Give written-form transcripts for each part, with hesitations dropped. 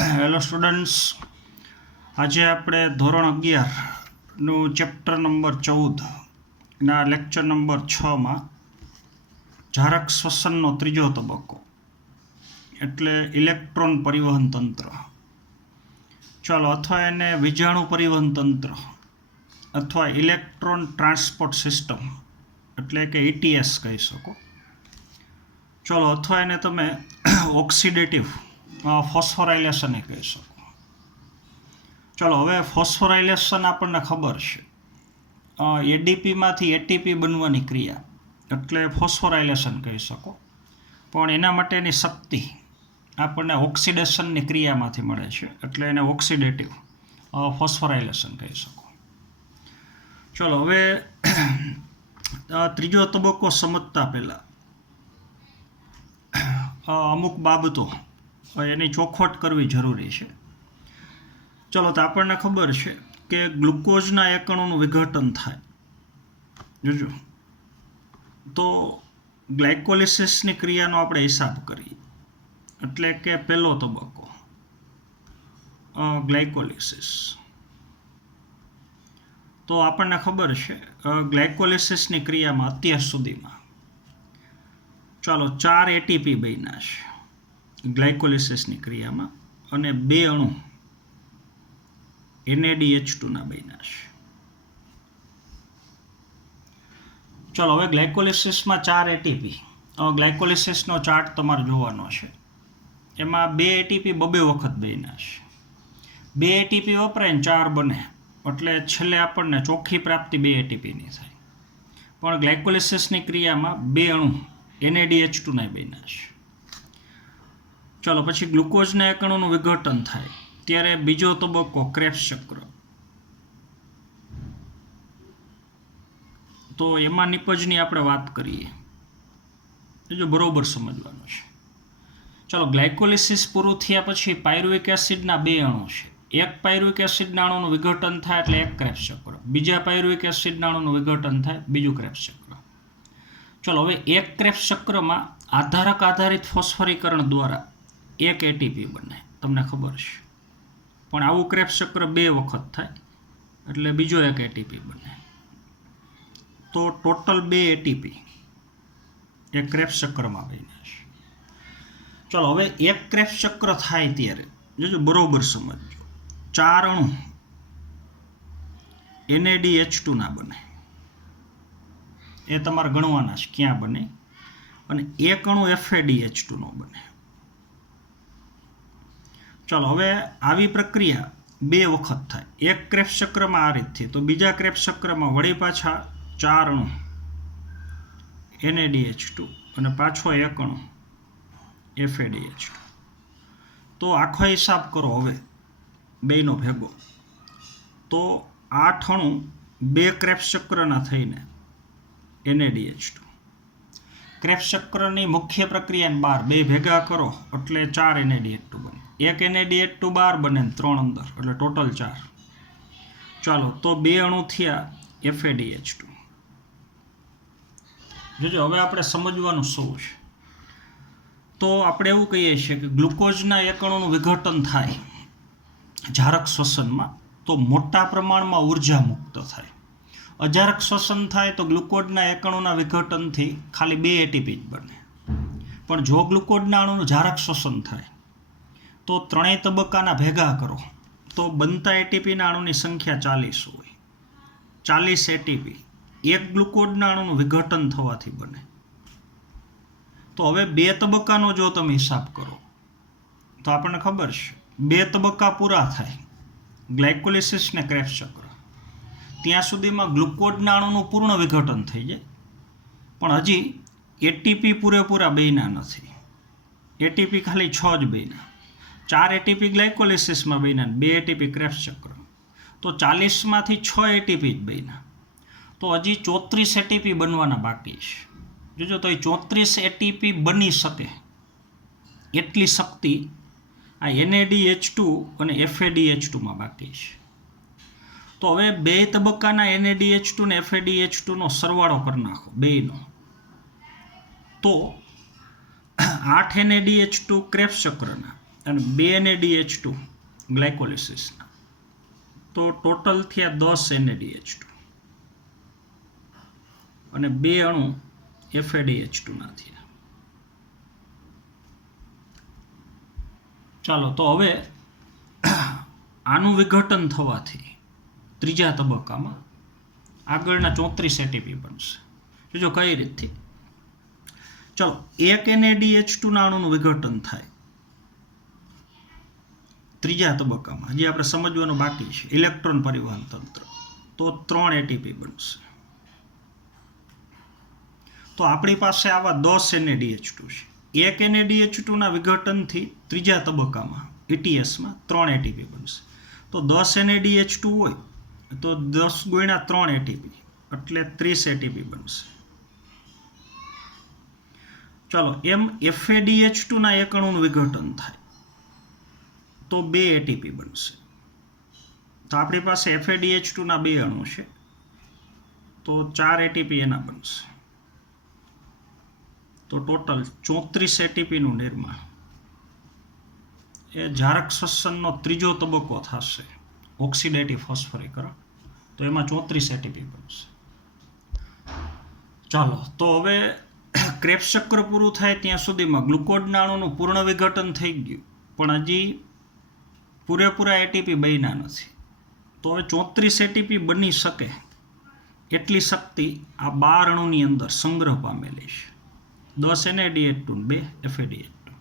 Hello students, આજે આપણે ધોરણ 11નું ચેપ્ટર નંબર 14ના લેક્ચર નંબર 6માં જારક શ્વસનનો ત્રીજો તબક્કો એટલે ઇલેક્ટ્રોન પરિવહન તંત્ર, ચાલો અથવા એને વીજાણુ પરિવહન તંત્ર અથવા ઇલેક્ટ્રોન ટ્રાન્સપોર્ટ સિસ્ટમ એટલે કે ETS કહી શકો. ચાલો અથવા એને તમે ઓક્સિડેટિવ ફોસ્ફોરાઇલેશન એ કહી શકો. ચાલો હવે ફોસ્ફોરાઇલેશન આપણને ખબર છે, એડીપીમાંથી એટીપી બનવાની ક્રિયા એટલે ફોસ્ફોરાઇલેશન કહી શકો, પણ એના માટેની શક્તિ આપણને ઓક્સિડેશનની ક્રિયામાંથી મળે છે એટલે એને ઓક્સિડેટિવ ફોસ્ફોરાઇલેશન કહી શકો. ચાલો હવે ત્રીજો તબક્કો સમજતા પહેલાં અમુક બાબતો એની ચોખવટ કરવી જરૂરી છે. ચલો, તો આપણને ખબર છે કે ગ્લુકોઝના એક અણુનું વિઘટન થાય જોજો તો ગ્લાયકોલિસિસની ક્રિયાનો આપણે હિસાબ કરીએ એટલે કે પહેલો તબક્કો ગ્લાયકોલિસિસ. તો આપણને ખબર છે ગ્લાયકોલિસિસની ક્રિયામાં અત્યાર સુધીમાં ચાલો 4 એટીપી બન્યા છે ગ્લાયકોલિસિસની ક્રિયામાં અને 2 અણુ NADH2ના બન્યા છે. ચાલો હવે ગ્લાયકોલિસિસમાં 4 એટીપી, ગ્લાયકોલિસિસનો ચાર્ટ તમારે જોવાનો છે. એમાં 2 એટીપી બબે વખત બન્યા છે. 2 એટીપી વપરાય ને 4 બને એટલે છેલ્લે આપણને ચોખ્ખી પ્રાપ્તિ 2 એટીપીની થાય. પણ ગ્લાયકોલિસિસની ક્રિયામાં 2 અણુ NADH2ના બન્યા છે. ચાલો પછી ગ્લુકોઝના એક અણુનું વિઘટન થાય ત્યારે બીજો તબક્કો ક્રેબ્સ ચક્ર. તો એમાં નિપજની આપણે વાત કરીએ જો બરોબર સમજવાનું છે. ચાલો ગ્લાયકોલિસિસ પૂરું થયા પછી પાયરુવિક એસિડના 2 અણુ છે. એક પાયરુવિક એસિડના અણુનું વિઘટન થાય એટલે એક ક્રેબ્સ ચક્ર, બીજા પાયરુવિક એસિડના અણુનું વિઘટન થાય બીજું ક્રેબ્સ ચક્ર. ચાલો હવે એક ક્રેબ્સ ચક્રમાં આધારક આધારિત ફોસ્ફરીકરણ દ્વારા એક એટીપી બને, તમને ખબર છે. પણ આવું ક્રેબ્સ ચક્ર 2 વખત થાય એટલે બીજો એક એટીપી બને. તો ટોટલ 2 એટીપી એક ક્રેબ્સ ચક્રમાં બન્યા છે. ચાલો હવે એક ક્રેબ્સ ચક્ર થાય ત્યારે જોજો બરોબર સમજજો, 4 અણુ NADH2ના બને, એ તમારે ગણવાના છે ક્યાં બને, અને 1 અણુ FADH2નો બને. ચાલો હવે આવી પ્રક્રિયા 2 વખત થાય, એક ક્રેબ્સ ચક્રમાં આ રીતથી, તો બીજા ક્રેબ્સ ચક્રમાં વળી પાછા 4 અણુ NADH2 અને પાછો 1 અણુ FADH2. તો આખો હિસાબ કરો હવે બેયનો ભેગો, તો 8 અણુ 2 ક્રેબ્સ ચક્રના થઈને NADH2. ક્રેબ્સ ચક્રની મુખ્ય પ્રક્રિયાને 12 2 ભેગા કરો એટલે 4 NADH2 બને, એક NADH2 12 બને 3 અંદર એટલે ટોટલ 4. ચાલો તો 2 અણુ થયા FADH2. જોજો હવે આપણે સમજવાનું શું છે. તો આપણે એવું કહીએ છીએ કે ગ્લુકોઝના એક અણુનું વિઘટન થાય જારક શ્વસનમાં તો મોટા પ્રમાણમાં ઉર્જા મુક્ત થાય. અજારક શ્વસન થાય તો ગ્લુકોઝના એક અણુના વિઘટનથી ખાલી 2 એટીપી જ બને. પણ જો ગ્લુકોઝના અણુનું જારક શ્વસન થાય તો ત્રણેય તબક્કાના ભેગા કરો તો બનતા એટીપીના અણુની સંખ્યા 40 હોય. 40 એટીપી એક ગ્લુકોઝના અણુનું વિઘટન થવાથી બને. તો હવે 2 તબક્કાનો જો તમે હિસાબ કરો તો આપણને ખબર છે 2 તબક્કા પૂરા થાય ગ્લાયકોલિસિસ ને ક્રેબ્સ ચક્ર ત્યાં સુધીમાં ગ્લુકોઝના અણુનું પૂર્ણ વિઘટન થઈ જાય, પણ હજી એટીપી પૂરેપૂરા બન્યા નથી. એટીપી ખાલી 6 જ બન્યા, 4 એટીપી ગ્લાયકોલિસિસમાં બન્યા, 2 એટીપી ક્રેબ્સ ચક્ર. તો 40માંથી 6 એટીપી જ બન્યા, તો હજી 34 એટીપી બનવાના બાકી છે. જોજો તો એ 34 એટીપી બની શકે એટલી શક્તિ આ NADH2 અને FADH2માં બાકી છે. તો હવે 2 તબક્કાના NADH2 અને FADH2નો સરવાળો કરી નાખો બેયનો, તો 8 NADH2 ક્રેબ્સ ચક્રના અને 2 NADH2 ગ્લાયકોલિસિસના, તો ટોટલ થયા 10 NADH2 અને 2 અણુ FADH2ના થયા. ચાલો, તો હવે આનું વિઘટન થવાથી ત્રીજા તબક્કામાં આગળના 34 ATP બનશે. જો કઈ રીતથી, ચલો, એક NADH2ના અણુનું વિઘટન થાય ત્રીજા તબક્કામાં, હજી આપણે સમજવાનું બાકી છે, ઇલેક્ટ્રોન પરિવહન તંત્ર, તો 3 ATP બનશે. તો આપણી પાસે આવા 10 NADH2 છે. એક NADH2ના વિઘટનથી ત્રીજા તબક્કામાં ETSમાં 3 ATP બનશે. તો 10 NADH2 હોય તો 10 ગુણ્યા 3 ATP એટલે 30 ATP બનશે. ચાલો, એમ FADH2ના એક અણુનું વિઘટન થાય તો 2 ATP બનશે. તો આપણી પાસે FADH2ના 2 અણુ છે, તો 4 ATP એના બનશે. તો ટોટલ 34 ATPનું નિર્માણ. એ જારક શ્વસનનો ત્રીજો તબક્કો થશે, ઓક્સિડેટિવ ફોસ્ફરીકરણ. તો એમાં 34 ATP બનશે. ચાલો, તો હવે ક્રેબ્સ ચક્ર પૂરું થાય ત્યાં સુધીમાં ગ્લુકોઝના અણુનું પૂર્ણ વિઘટન થઈ ગયું, પણ હજી પૂરેપૂરા ATP બન્યા નથી. તો હવે 34 ATP બની શકે એટલી શક્તિ આ 12 અણુની અંદર સંગ્રહ પામેલી છે. 10 NADH2 2 FADH2.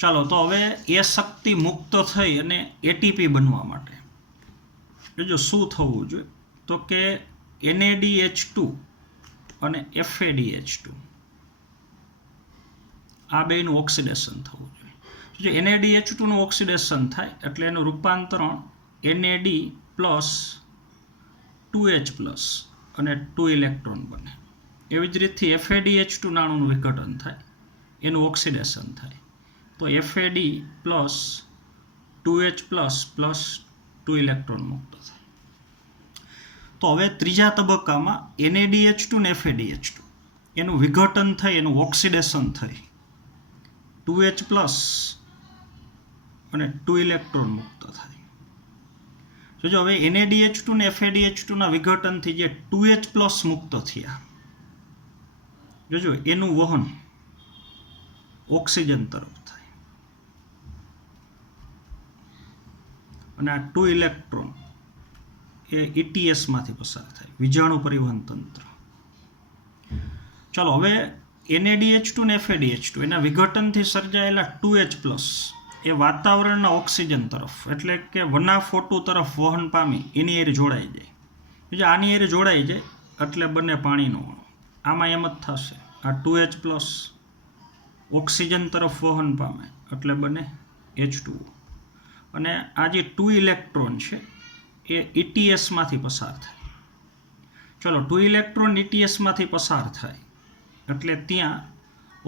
ચાલો, તો હવે એ શક્તિ મુક્ત થઈ અને ATP બનવા માટે જો શું થવું જોઈએ, તો કે NADH2 અને FADH2 આ બેનું ઓક્સિડેશન થવું જોઈએ. જો NADH2નું ઓક્સિડેશન થાય એટલે એનું રૂપાંતરણ NAD પ્લસ 2H પ્લસ અને 2 ઇલેક્ટ્રોન બને. એવી જ રીતથી FADH2ના અણુનું વિઘટન થાય, એનું ઓક્સિડેશન થાય, તો FAD plus 2H plus plus 2 electron મુક્ત થાય. તો હવે ત્રીજા તબક્કામાં NADH2 ને FADH2 એનું વિઘટન થઈ, એનું ઓક્સિડેશન થઈ 2H પ્લસ અને 2 ઇલેક્ટ્રોન મુક્ત થાય. જો હવે NADH2 ને FADH2ના વિઘટનથી જે 2H પ્લસ મુક્ત થયા, જોજો એનું વહન ઓક્સિજન તરફ થાય અને આ 2 ઇલેક્ટ્રોન એ ETSમાંથી પસાર થાય, વિજાણુ પરિવહન તંત્ર. ચાલો, હવે NADH2 ને FADH2 એના વિઘટનથી સર્જાયેલા 2H પ્લસ એ વાતાવરણના ઓક્સિજન તરફ એટલે કે વનાફોટુ તરફ વહન પામી એની એરે જોડાઈ જાય. જો આની એરે જોડાઈ જાય એટલે બંને પાણીનો અણુ. આમાં એમ જ થશે, આ 2H પ્લસ ઓક્સિજન તરફ વહન પામે એટલે બને H2O. અને આ જે 2 ઇલેક્ટ્રોન છે એ ETSમાંથી પસાર થાય. ચલો, 2 ઇલેક્ટ્રોન ETSમાંથી પસાર થાય એટલે ત્યાં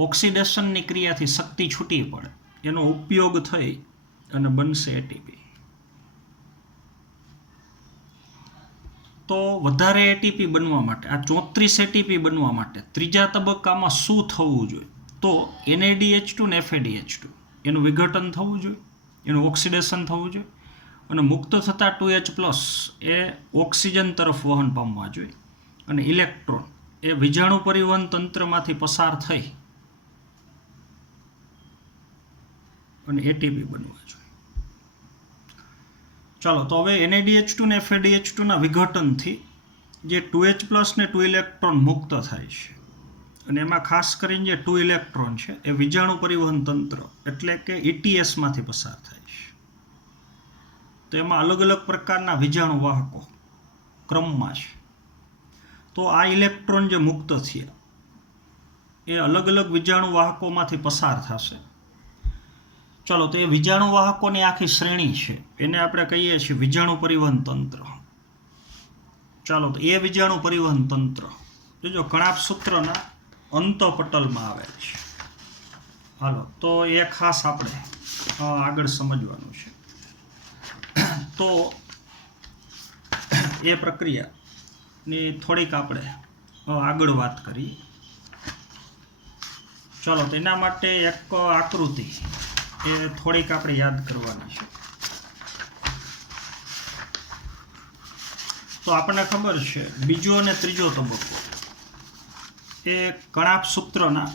ઓક્સિડેશનની ક્રિયાથી શક્તિ છૂટી પડે, એનો ઉપયોગ થઈ અને બનશે ATP. તો વધારે ATP બનવા માટે, આ 34 ATP બનવા માટે ત્રીજા તબક્કામાં શું થવું જોઈએ, તો NADH2 ને FADH2 એનું વિઘટન થવું જોઈએ, એનું ઓક્સિડેશન થવું જોઈએ અને મુક્ત થતા 2H પ્લસ એ ઓક્સિજન તરફ વહન પામવા જોઈએ અને ઇલેક્ટ્રોન એ વિજાણુ પરિવહન તંત્રમાંથી પસાર થઈ અને ATP બનવા જોઈએ. ચાલો, તો હવે NADH2 ને FADH2ના વિઘટનથી જે 2H પ્લસ ને 2 ઇલેક્ટ્રોન મુક્ત થાય છે અને એમાં ખાસ કરીને જે 2 ઇલેક્ટ્રોન છે એ વિજાણુ પરિવહન તંત્ર એટલે કે ETSમાંથી પસાર થાય છે. તો એમાં અલગ અલગ પ્રકારના વિજાણુ વાહકો ક્રમમાં છે. તો આ ઇલેક્ટ્રોન જે મુક્ત થયા એ અલગ અલગ વિજાણુ વાહકોમાંથી પસાર થશે. ચાલો, તો એ વિજાણુ વાહકોની આખી શ્રેણી છે, એને આપણે કહીએ છીએ વિજાણુ પરિવહન તંત્ર. ચાલો, તો એ વિજાણુ પરિવહન તંત્ર જોજો કણાભસૂત્રના અંતઃપટલમાં આવેલ છે. હાલો, તો એ ખાસ આપણે આગળ સમજવાનું છે. તો એ પ્રક્રિયાની થોડીક આપણે આગળ વાત કરીએ. ચાલો, તો એના માટે એક આકૃતિ એ થોડીક આપણે યાદ કરવાની છે. તો આપણને ખબર છે બીજો અને ત્રીજો તબક્કો એ કણાપ સૂત્રના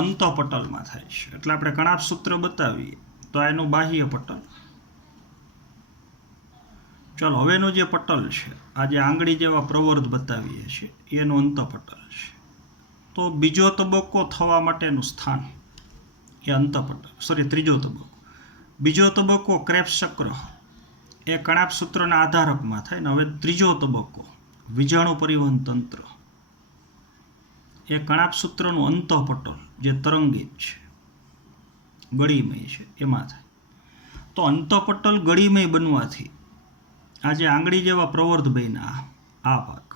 અંતઃપટલમાં થાય છે. એટલે આપણે કણાપ સૂત્ર બતાવીએ તો એનું બાહ્ય પટલ. ચાલો હવેનું જે પટલ છે આ જે આંગળી જેવા પ્રવર્ધ બતાવીએ છીએ એનું અંતઃપટલ છે. તો બીજો તબક્કો થવા માટેનું સ્થાન એ અંતઃપટલ ત્રીજો તબક્કો. બીજો તબક્કો ક્રેબ્સ ચક્ર એ કણાપ સૂત્રના આધારકમાં થાય ને હવે ત્રીજો તબક્કો વીજાણુ પરિવહન તંત્ર એ કણાપ સૂત્રનું અંતઃપટલ જે તરંગિત છે ગળીમય છે એમાં થાય. તો અંતઃપટલ ગળીમય બનવાથી આ જે આંગળી જેવા પ્રવર્ધ બન્યા આ ભાગ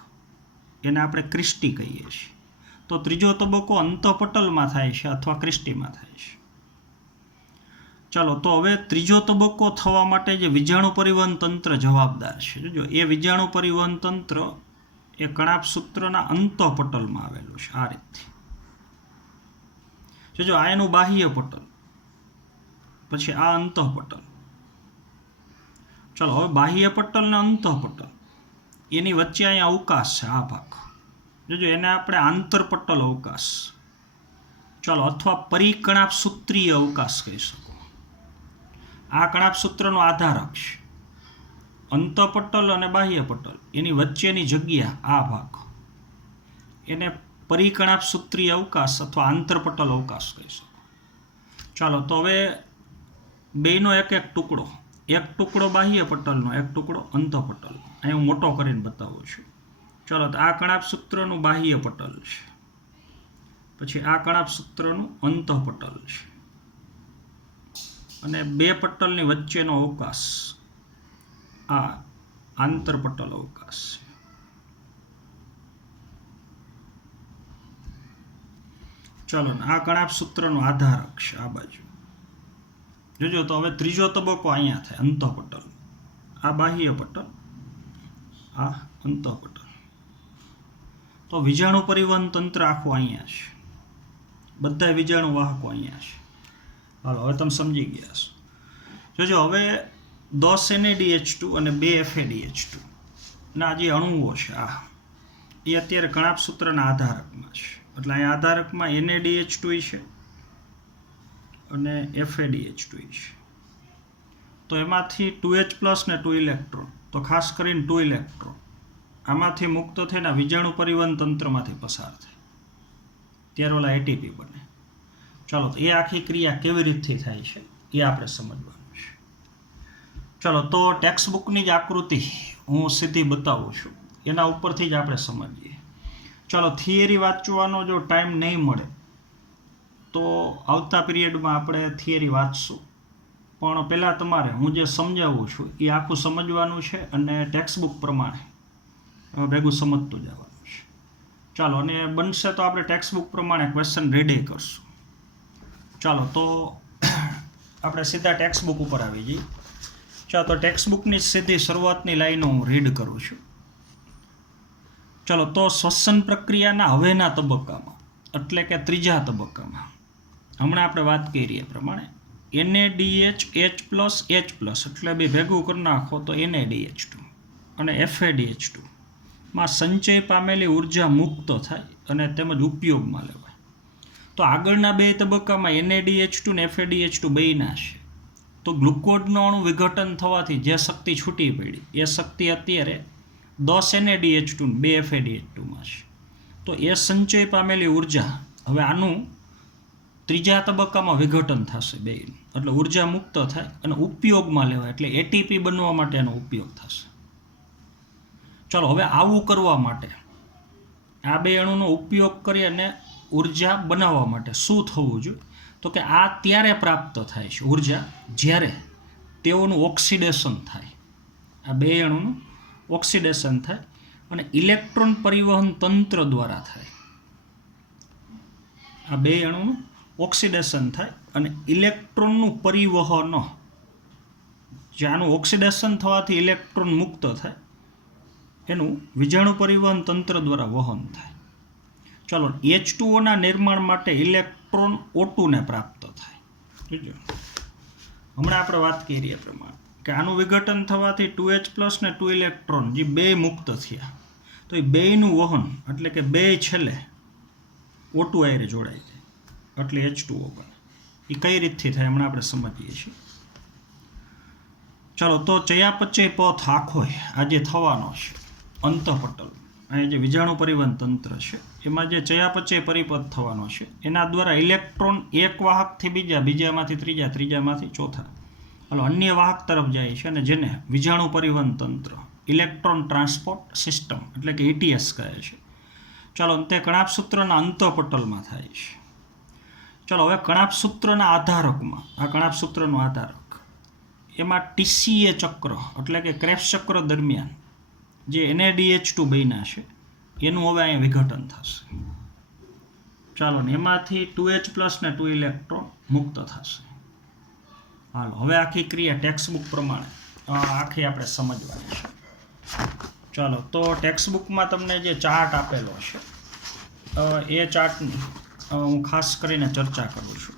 એને આપણે ક્રિસ્ટી કહીએ છીએ. તો ત્રીજો તબક્કો અંતઃપટલમાં થાય છે અથવા ક્રિસ્ટીમાં થાય છે. ચાલો તો હવે ત્રીજો તબક્કો થવા માટે જે વીજાણુ પરિવહન તંત્ર જવાબદાર છે જો એ વીજાણુ પરિવહન તંત્ર એ કણાપ સૂત્રના અંતઃપટલમાં આવેલું છે આ રીતે. જો આ એનું બાહ્ય પટલ પછી આ અંતઃપટલ. ચાલો હવે બાહ્ય પટલ ને અંતઃપટલ એની વચ્ચે અહીંયા અવકાશ છે આ ભાગ જોજો એને આપણે આંતરપટલ અવકાશ ચાલો અથવા પરિકણાપ સૂત્રીય અવકાશ કહી શકો. આ કણાપ સૂત્રનો આધારક છે. અંતઃપટલ અને બાહ્ય પટલ એની વચ્ચેની જગ્યા આ ભાગ એને પરિકણાપ સૂત્રીય અવકાશ અથવા આંતરપટલ અવકાશ કહી શકો. ચાલો તો હવે બેનો એક ટુકડો બાહ્ય પટલનો એક ટુકડો અંતઃપટલનો અહીં હું મોટો કરીને બતાવું છું. ચાલો તો આ કણાપ સૂત્રનું બાહ્ય પટલ છે પછી આ કણાપ સૂત્રનું અંતઃપટલ છે અને બે પટલની વચ્ચેનો અવકાશ આ આંતરપટલ અવકાશ છે. ચાલો આ કણાપ સૂત્રનો આધારક છે આ બાજુ જોજો. તો હવે ત્રીજો તબક્કો અહીંયા થાય અંતઃપટલ. આ બાહ્ય પટલ આ અંતઃપટલ. તો વીજાણુ પરિવહન તંત્ર આખું અહીંયા છે. બધા વીજાણુ વાહકો અહીંયા છે. હાલો હવે તમે સમજી ગયા છો. જોજો હવે 10 NaDH2 અને 2 FADH2 ના જે અણુઓ છે આ એ અત્યારે કણાપ સૂત્રના આધારકમાં છે. એટલે અહીંયા આધારકમાં NaDH2 છે અને FADH2 છે. તો એમાંથી 2H+ ને 2 ઇલેક્ટ્રોન તો ખાસ કરીને 2 ઇલેક્ટ્રોન આમાંથી મુક્ત થઈને વીજાણુ પરિવહન તંત્રમાંથી પસાર થાય ત્યારે ઓલા ATP બને. ચાલો તો એ આખી ક્રિયા કેવી રીતથી થાય છે એ આપણે સમજવાનું છે. ચાલો તો ટેક્સ્ટ બુકની જ આકૃતિ હું સીધી બતાવું છું એના ઉપરથી જ આપણે સમજીએ. ચાલો થિયરી વાંચવાનો જો ટાઈમ નહીં મળે તો આવતા પીરિયડમાં આપણે થિયરી વાંચશું. પણ પહેલાં તમારે હું જે સમજાવું છું એ આખું સમજવાનું છે અને ટેક્સ્ટ બુક પ્રમાણે ભેગું સમજતું જવાનું છે. ચાલો અને બનશે તો આપણે ટેક્સ્ટ બુક પ્રમાણે ક્વેશ્ચન રેડી કરશું. ચાલો તો આપણે સીધા ટેક્સ્ટ બુક ઉપર આવી જઈએ. ચાલો તો ટેક્સ્ટ બુકની સીધી શરૂઆતની લાઈનો હું રીડ કરું છું. ચાલો તો શ્વસન પ્રક્રિયાના હવેના તબક્કામાં એટલે કે ત્રીજા તબક્કામાં હમણાં આપણે વાત કરી એ પ્રમાણે NaDH H+ એટલે બે ભેગું કરી નાખો તો NaDH2 અને FADH2 માં સંચય પામેલી ઉર્જા મુક્ત થાય અને તેમજ ઉપયોગમાં લેવાય. તો આગળના બે તબક્કામાં NaDH2 ને FADH2 બેયના છે. તો ગ્લુકોઝનો અણુ વિઘટન થવાથી જે શક્તિ છૂટી પડી એ શક્તિ અત્યારે 10 NaDH2 ને 2 FADH2માં છે. તો એ સંચય પામેલી ઉર્જા હવે આનું ત્રીજા તબક્કામાં વિઘટન થશે બેયનું એટલે ઉર્જા મુક્ત થાય અને ઉપયોગમાં લેવાય એટલે ATP બનવા માટે એનો ઉપયોગ થશે. ચાલો હવે આવું કરવા માટે આ બે અણુનો ઉપયોગ કરી અને ઉર્જા બનાવવા માટે શું થવું જોઈએ તો કે આ ત્યારે પ્રાપ્ત થાય છે ઉર્જા જ્યારે તેઓનું ઓક્સિડેશન થાય. આ બે અણુનું ઓક્સિડેશન થાય અને ઇલેક્ટ્રોન પરિવહન તંત્ર દ્વારા થાય. આ બે અણુનું ઓક્સિડેશન થાય અને ઇલેક્ટ્રોનનું પરિવહન જે આનું ઓક્સિડેશન થવાથી ઇલેક્ટ્રોન મુક્ત થાય એનું વીજાણુ પરિવહન તંત્ર દ્વારા વહન થાય. ચાલો H2O ના નિર્માણ માટે ઇલેક્ટ્રોન O2 ને પ્રાપ્ત થાય. જોજો હમણાં આપણે વાત કરી એ પ્રમાણે કે આનું વિઘટન થવાથી 2H+ ને 2 ઇલેક્ટ્રોન જે બે મુક્ત થયા, તો એ બેયનું વહન એટલે કે બે છેલ્લે O2 આયરે જોડાય છે એટલે H2O બને. એ કઈ રીતથી થાય હમણાં આપણે સમજીએ છીએ. ચાલો, તો ચયાપચય પથ આખો આ જે થવાનો છે અંતઃપટલ, અહીં જે વિજાણુ પરિવહન તંત્ર છે એમાં જે ચયાપચય પરિપથ થવાનો છે એના દ્વારા ઇલેક્ટ્રોન એક વાહકથી બીજા, બીજામાંથી ત્રીજા, ત્રીજામાંથી ચોથા અન્ય વાહક તરફ જાય છે અને જેને વિજાણુ પરિવહન તંત્ર ઇલેક્ટ્રોન ટ્રાન્સપોર્ટ સિસ્ટમ એટલે કે ETS કહે છે. ચાલો, તે કણાભસૂત્રના અંતઃપટલમાં થાય છે. ચાલો, હવે કણાભસૂત્રના આધારકમાં, આ કણાભસૂત્રનો આધારક એમાં TCA ચક્ર એટલે કે ક્રેબ્સ ચક્ર દરમિયાન જે NADH2 બન્યા છે એનું હવે અહીંયા વિઘટન થશે. ચાલો, ને એમાંથી 2H+ ને 2 ઇલેક્ટ્રોન મુક્ત થશે. હાલો, હવે આખી ક્રિયા ટેક્સ્ટબુક પ્રમાણે આખી આપણે સમજવાની છે. ચાલો, તો ટેક્સ્ટબુકમાં તમને જે ચાર્ટ આપેલો છે એ ચાર્ટની હું ખાસ કરીને ચર્ચા કરું છું.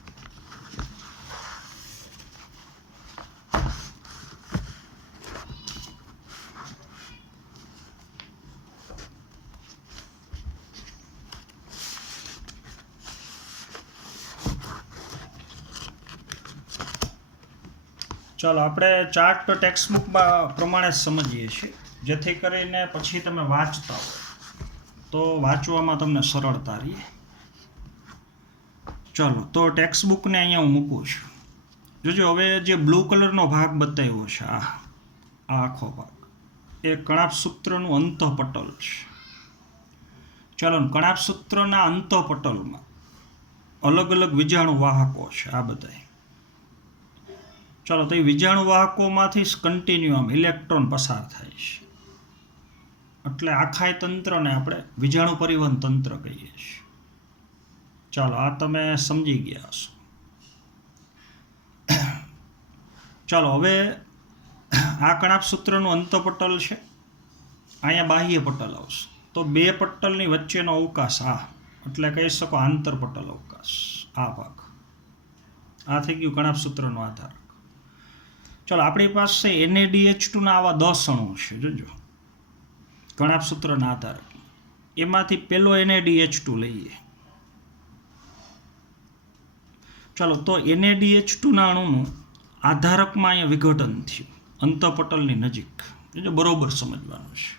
ચાલો, આપણે ચાર્ટ ટેક્સ્ટબુકમાં પ્રમાણે સમજીએ છીએ જેથી કરીને પછી તમે વાંચતા હો તો વાંચવામાં તમને સરળતા રહે. ચાલો, તો ટેક્સ્ટબુકને અહીંયા હું મૂકું છું. જોજો, હવે જે બ્લુ કલરનો ભાગ બતાવ્યો છે આ આખો ભાગ એ કણાભસૂત્રનું અંતઃપટલ છે. ચાલો, કણાભસૂત્રના અંતઃપટલમાં અલગ અલગ વિજાણુ વાહકો છે આ બધા. ચાલો, તો એ વિજાણુ વાહકોમાંથી કન્ટિન્યુઅમ ઇલેક્ટ્રોન પસાર થાય છે એટલે આખા તંત્રને આપણે વિજાણુ પરિવહન તંત્ર કહીએ છીએ. ચાલો, આ તમે સમજી ગયા હશો. ચાલો, હવે આ કણાભસૂત્રનું અંતઃપટલ છે, અહીંયા બાહ્ય પટલ આવશે. તો બે પટલની વચ્ચેનો અવકાશ આ એટલે કહી શકો આંતરપટલ અવકાશ. આ ભાગ આ થઈ ગયું કણાભસૂત્રનો આધાર. ચાલો, આપણી પાસે NADH2ના આવા 10 અણુ છે. જોજો, કણાભસૂત્રના આધાર એમાંથી પેલો NADH2 લઈએ. ચાલો, તો NADH2ના અણુનું આધારકમાં અહીંયા વિઘટન થયું અંતઃપટલની નજીક. જોજો, બરોબર સમજવાનું છે.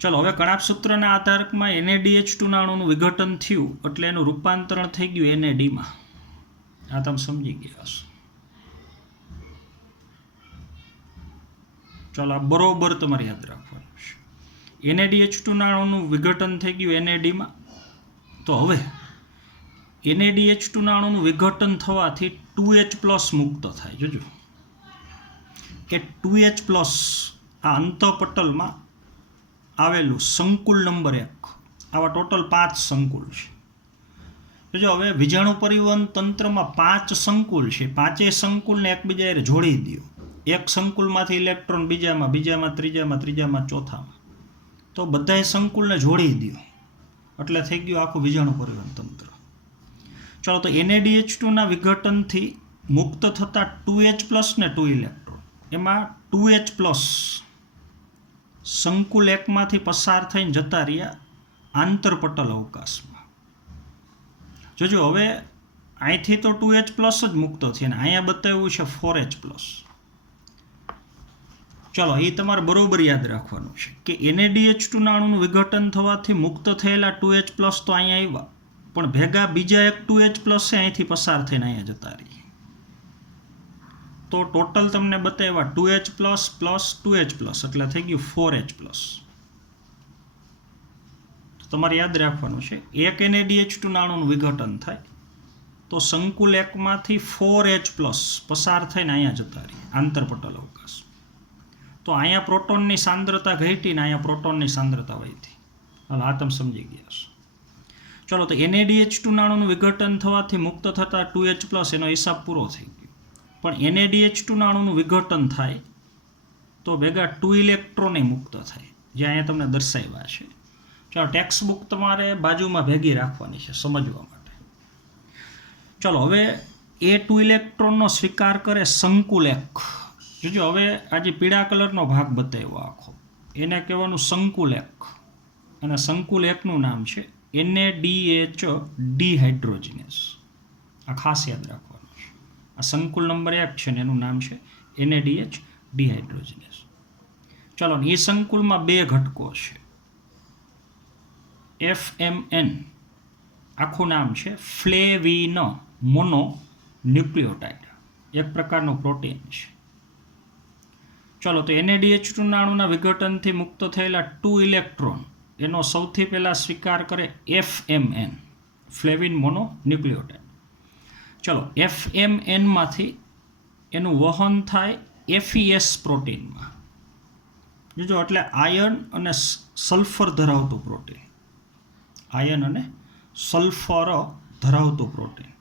ચાલો, હવે કણાભસૂત્રના આધારકમાં NADH2ના અણુનું વિઘટન થયું એટલે એનું રૂપાંતરણ થઈ ગયું NADમાં. આ તમે સમજી ગયા હશો. ચાલો, આ બરોબર તમારે યાદ રાખવાનું છે. NADH2ના અણુનું વિઘટન થઈ ગયું NADમાં. તો હવે NADH2ના અણુનું વિઘટન થવાથી 2H+ મુક્ત થાય. જોજો, કે 2H+ આ અંતઃપટલમાં આવેલું સંકુલ નંબર 1, આવા ટોટલ 5 સંકુલ છે. જો, હવે વિજાણુ પરિવહન તંત્રમાં 5 સંકુલ છે. 5 સંકુલને એકબીજા જોડી દો. એક સંકુલમાંથી ઇલેક્ટ્રોન બીજામાં, બીજામાં ત્રીજામાં, ત્રીજામાં ચોથામાં, તો બધાય સંકુલને જોડી દો એટલે થઈ ગયું આખું વિજાણુ પરિવહન તંત્ર. ચાલો, તો NADH2ના વિઘટનથી મુક્ત થતા 2H+ ને 2 ઇલેક્ટ્રોન એમાં 2H+ સંકુલ એકમાંથી પસાર થઈને જતા રહ્યા આંતરપટલ અવકાશમાં. જોજો, હવે અહીંથી તો 2H+ જ મુક્ત થયા અને અહીંયા બતાવ્યું છે 4H+. ચાલો, એ તમારે બરોબર યાદ રાખવાનું છે કે NADH2ના અણુનું વિઘટન થવાથી મુક્ત થયેલા 2H+ તો અહીંયા આવ્યા, પણ ભેગા બીજા એક 2H+ છે અહીંથી પસાર થઈને અહીંયા જતા રહી. તો ટોટલ તમને બતાવ્યા 2H+ + 2H+ એટલે થઈ ગયું 4H+. તમારે યાદ રાખવાનું છે એક NADH2ના અણુનું વિઘટન થાય તો સંકુલ એકમાંથી 4H+ પસાર થઈને અહીંયા જતા રહી આંતરપટલ અવકાશ. તો અહીંયા પ્રોટોનની સાંદ્રતા ઘટી ને અહીંયા પ્રોટોનની સાંદ્રતા વધી. હાલ, આ તમે સમજી ગયા છો. ચલો, તો NADH2ના અણુનું વિઘટન થવાથી મુક્ત થતા 2H+ એનો હિસાબ પૂરો થઈ ગયો. પણ NADH2ના અણુનું વિઘટન થાય તો ભેગા 2 ઇલેક્ટ્રોન મુક્ત થાય, જે અહીંયા તમને દર્શાવ્યા છે. ચાલો, ટેક્સ્ટબુક તમારે બાજુમાં ભેગી રાખવાની છે સમજવા માટે. ચલો, હવે A2 ઇલેક્ટ્રોનનો સ્વીકાર કરે સંકુલેક. જોજો હવે આ જે પીળા કલરનો ભાગ બતાવ્યો આખો એને કહેવાનું સંકુલેક, અને સંકુલેકનું નામ છે NADH ડિહાઇડ્રોજિનેસ. આ ખાસ યાદ રાખવાનું છે. આ સંકુલ નંબર 1 છે ને એનું નામ છે NADH ડિહાઇડ્રોજિનેસ. ચલો, એ સંકુલમાં 2 ઘટકો છે. FMN આખું નામ છે ફ્લેવિન મોનો ન્યુક્લિયોટાઇડ, એક પ્રકારનું પ્રોટીન છે. ચલો, તો NADH2 અણુના વિઘટનથી મુક્ત થયેલા 2 ઇલેક્ટ્રોન એનો સૌથી પહેલાં સ્વીકાર કરે FMN ફ્લેવિન મોનો ન્યુક્લિયોટાઇડ. ચલો, FMNમાંથી એનું વહન થાય FES પ્રોટીનમાં. જોજો, એટલે આયર્ન અને સલ્ફર ધરાવતું પ્રોટીન, આયર્ન અને સલ્ફર ધરાવતું પ્રોટીન.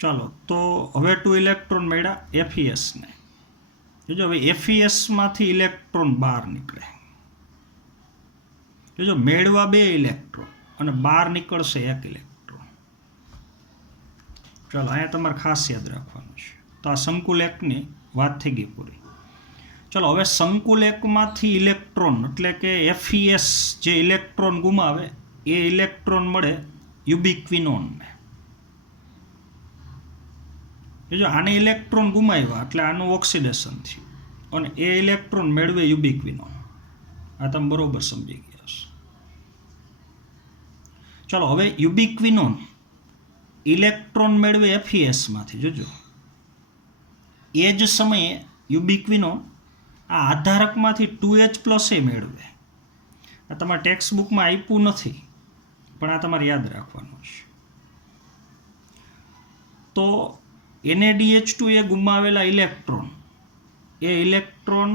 ચાલો, તો હવે 2 ઇલેક્ટ્રોન મળ્યા FESને. જોજો, હવે FESમાંથી ઇલેક્ટ્રોન બહાર નીકળે. જોજો, મેળવા 2 ઇલેક્ટ્રોન અને બહાર નીકળશે 1 ઇલેક્ટ્રોન. ચાલો, અહીંયા તમારે ખાસ યાદ રાખવાનું છે. તો આ સંકુલ એકની વાત થઈ ગઈ પૂરી. ચલો, હવે સંકુલ એકમાંથી ઇલેક્ટ્રોન એટલે કે FES જે ઇલેક્ટ્રોન ગુમાવે એ ઇલેક્ટ્રોન મળે યુબિક્વિનોનને. જો આને ઇલેક્ટ્રોન ગુમાવ્યા એટલે આનું ઓક્સિડેશન થયું અને એ ઇલેક્ટ્રોન મેળવે યુબિક્વિનોન. આ તમે બરોબર સમજી ગયા છો. ચલો, હવે યુબિક્વિનોન ઇલેક્ટ્રોન મેળવે FESમાંથી. જોજો, એ જ સમયે યુબિક્વિનોન આ આધારકમાંથી 2H+ એ મેળવે. આ તમારા ટેક્સ્ટ બુકમાં આપ્યું નથી, પણ આ તમારે યાદ રાખવાનું છે. તો NADH2 એ ગુમાવેલા ઇલેક્ટ્રોન, એ ઇલેક્ટ્રોન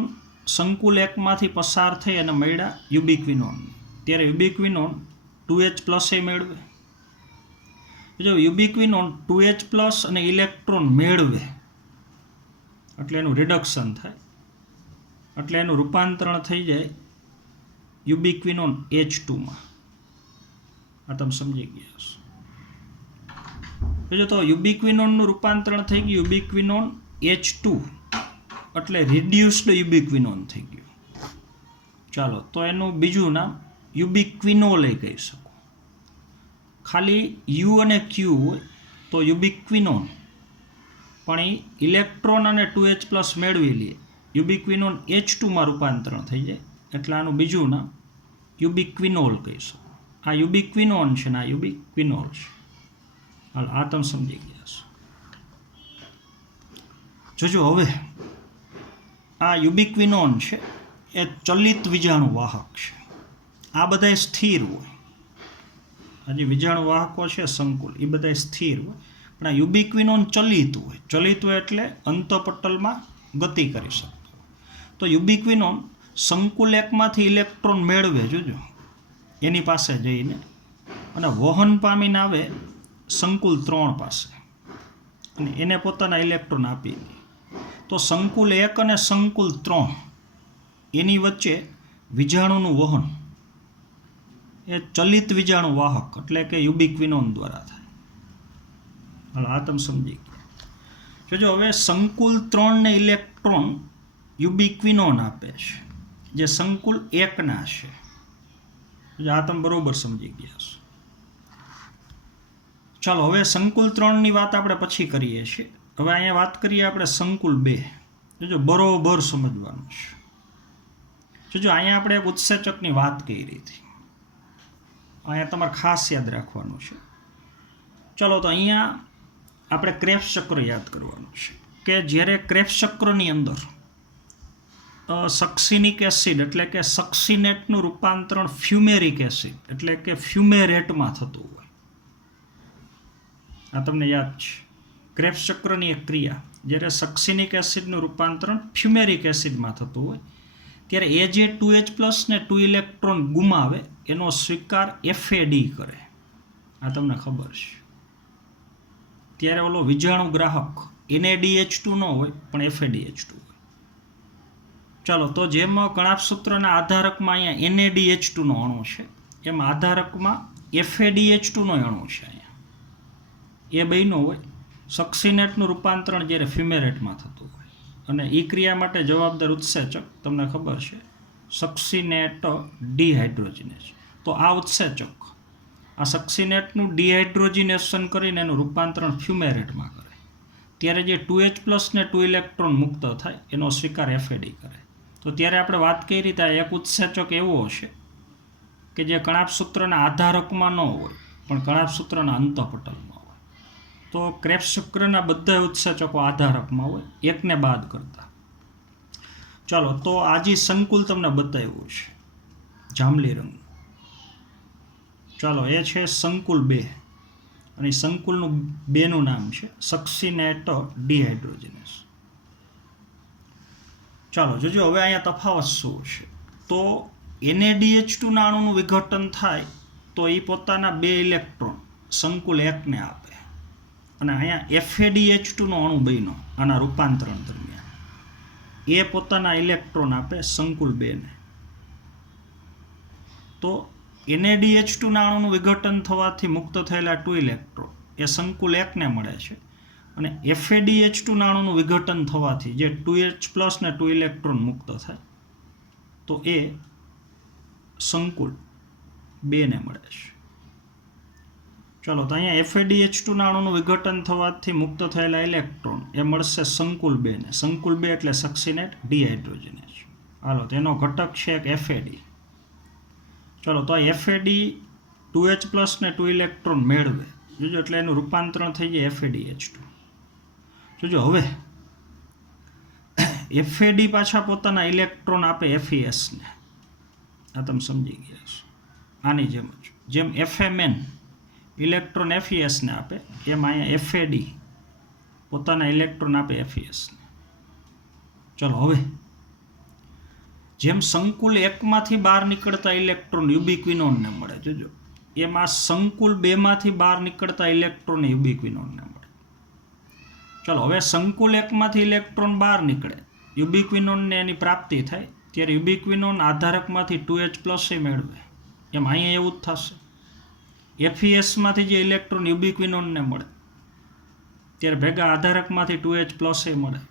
સંકુલ એકમાંથી પસાર થઈ અને મળ્યા યુબિક્વિનોન. ત્યારે યુબિક્વિનોન 2H+ એ મેળવે. જો યુબિક્વિનોન 2H+ અને ઇલેક્ટ્રોન મેળવે એટલે એનું રિડક્શન થાય, એટલે એનું રૂપાંતરણ થઈ જાય યુબિક્વિનોન H2માં. આ તમે સમજી ગયા છો. જો તો યુબિક્વિનોનનું રૂપાંતરણ થઈ ગયું યુબિક્વિનોન H2 એટલે રિડ્યુસ્ડ યુબિક્વિનોન થઈ ગયું. ચાલો, તો એનું બીજું નામ યુબિક્વિનોલ કહી શકો. ખાલી U અને Q હોય તો યુબિક્વિનોન, પણ એ ઇલેક્ટ્રોન અને 2H+ મેળવી લે યુબિક્વિનોન H2માં રૂપાંતરણ થઈ જાય એટલે આનું બીજું નામ યુબિક્વિનોલ કહી શકો. આ યુબિક્વિનોન છે ને આ યુબિક્વિનોલ છે. હાલ, આ તમે સમજી ગયા છો. જોજો, હવે આ યુબિક્વિનોન છે એ ચલિત વિજાણુ વાહક છે. આ બધા સ્થિર હોય. આ જે વિજાણુ વાહકો છે સંકુલ એ બધા સ્થિર હોય, પણ આ યુબિક્વિનોન ચલિત હોય. ચલિત હોય એટલે અંતઃપટલમાં ગતિ કરી શકતો. તો યુબિક્વિનોન સંકુલ એકમાંથી ઇલેક્ટ્રોન મેળવે. જોજો, એની પાસે જઈને અને વહન પામીને આવે સંકુલ 3 પાસે અને એને પોતાના ઇલેક્ટ્રોન આપી દે. તો સંકુલ 1 અને સંકુલ 3 એની વચ્ચે વિજાણુનું વહન એ ચલિત વિજાણુ વાહક એટલે કે યુબિક્વિનોન દ્વારા થાય. હાલ, આ તમે સમજી ગયા. જોજો, હવે સંકુલ 3ને ઇલેક્ટ્રોન યુબિક્વિનોન આપે છે જે સંકુલ 1ના છે. આ તમે બરોબર સમજી ગયા છો. ચાલો, હવે સંકુલ 3ની વાત આપણે પછી કરીએ છીએ. હવે અહીંયા વાત કરીએ આપણે સંકુલ 2. જોજો, બરોબર સમજવાનું છે. જોજો, અહીંયા આપણે એક ઉત્સેચકની વાત કરી હતી. અહીંયા તમારે ખાસ યાદ રાખવાનું છે. ચલો, તો અહીંયા આપણે ક્રેબ્સ ચક્ર યાદ કરવાનું છે કે જ્યારે ક્રેબ્સ ચક્રની અંદર સક્સિનિક એસિડ એટલે કે સક્સિનેટનું રૂપાંતરણ ફ્યુમેરિક એસિડ એટલે કે ફ્યુમેરેટમાં થતું હોય. આ તમને યાદ છે. ક્રેબ્સ ચક્રની એક ક્રિયા જ્યારે સક્સિનિક એસિડનું રૂપાંતરણ ફ્યુમેરિક એસિડમાં થતું હોય ત્યારે એ જે 2H+ ને 2 ઇલેક્ટ્રોન ગુમાવે એનો સ્વીકાર FAD કરે. આ તમને ખબર છે. ત્યારે ઓલો વિજાણુ ગ્રાહક NADH2 ન હોય પણ FADH2 હોય. ચાલો, તો જેમ કણાભસૂત્રના આધારકમાં અહીંયા NADH2 નો અણુ છે એમ આધારકમાં FADH2 નો અણુ છે. અહીંયા એ બેનો હોય સક્સિનેટનું રૂપાંતરણ જ્યારે ફ્યુમેરેટમાં થતું હોય અને એ ક્રિયા માટે જવાબદાર ઉત્સેચક તમને ખબર છે સક્સિનેટ ડિહાઇડ્રોજિનેઝ. તો આ ઉત્સેચક આ સક્સિનેટનું ડિહાઇડ્રોજિનેશન કરીને એનું રૂપાંતરણ ફ્યુમેરેટમાં કરે ત્યારે જે 2H+ ને 2 ઇલેક્ટ્રોન મુક્ત થાય એનો સ્વીકાર FAD કરે. તો ત્યારે આપણે વાત કરી રીતે એક ઉત્સેચક એવો હશે કે જે કણાભસૂત્રના આધારકમાં ન હોય પણ કણાભસૂત્રના અંતઃપટલમાં હોય. તો ક્રેબ્સ ચક્રના બધા ઉત્સેચકો આધારકમાં હોય એકને બાદ કરતા. ચાલો, તો આ જે સંકુલ તમને બતાવ્યું છે જાંબલી રંગનું, ચાલો એ છે સંકુલ 2 અને સંકુલનું 2નું નામ છે સક્સિનેટ ડિહાઇડ્રોજિનેઝ. ચાલો જોજો હવે અહીંયા તફાવત શું છે. તો NaDH2 ના અણુનું વિઘટન થાય તો એ પોતાના 2 ઇલેક્ટ્રોન સંકુલ 1 ને આપે અને અહીંયા FADH2 નો અણુ બન્યો આના રૂપાંતરણ દરમિયાન એ પોતાના ઇલેક્ટ્રોન આપે સંકુલ 2 ને. તો NaDH2 ના અણુનું વિઘટન થવાથી મુક્ત થયેલા 2 ઇલેક્ટ્રોન એ સંકુલ 1 ને મળે છે અને FADH2 ના અણુનું વિઘટન થવાથી જે 2H+ ને 2 ઇલેક્ટ્રોન મુક્ત થાય તો એ સંકુલ 2 ને મળે છે. ચાલો, તો અહીંયા FADH2 ના અણુનું વિઘટન થવાથી મુક્ત થયેલા ઇલેક્ટ્રોન એ મળશે સંકુલ 2 ને. સંકુલ 2 એટલે સક્સિનેટ ડિહાઇડ્રોજિનેઝ. હાલો, તેનો ઘટક છે એક FAD. ચાલો, તો આ FAD 2H+ ને 2 ઇલેક્ટ્રોન મેળવે જોજો એટલે એનું રૂપાંતરણ થઈ જાય FADH2. જોજો હવે FAD પાછા પોતાના ઇલેક્ટ્રોન આપે FES ને. આ તમે સમજી ગયા છો. આની જેમ જ જેમ FMN ઇલેક્ટ્રોન FES ને આપે એમ અહીંયા FAD પોતાના ઇલેક્ટ્રોન આપે FES ને. ચલો હવે જેમ સંકુલ 1 માંથી બહાર નીકળતા ઇલેક્ટ્રોન યુબિક્વિનોનને મળે જોજો એમાં સંકુલ 2 માંથી બહાર નીકળતા ઇલેક્ટ્રોન યુબિક્વિનોનને મળે. ચલો હવે સંકુલ 1 માંથી ઇલેક્ટ્રોન બહાર નીકળે યુબિક્વિનોનને એની પ્રાપ્તિ થાય ત્યારે યુબિક્વિનોન આધારકમાંથી 2H+ એ મેળવે એમ અહીંયા એવું જ થશે. FES માંથી જે ઇલેક્ટ્રોન યુબિક્વિનોનને મળે ત્યારે ભેગા આધારકમાંથી 2H+ એ મળે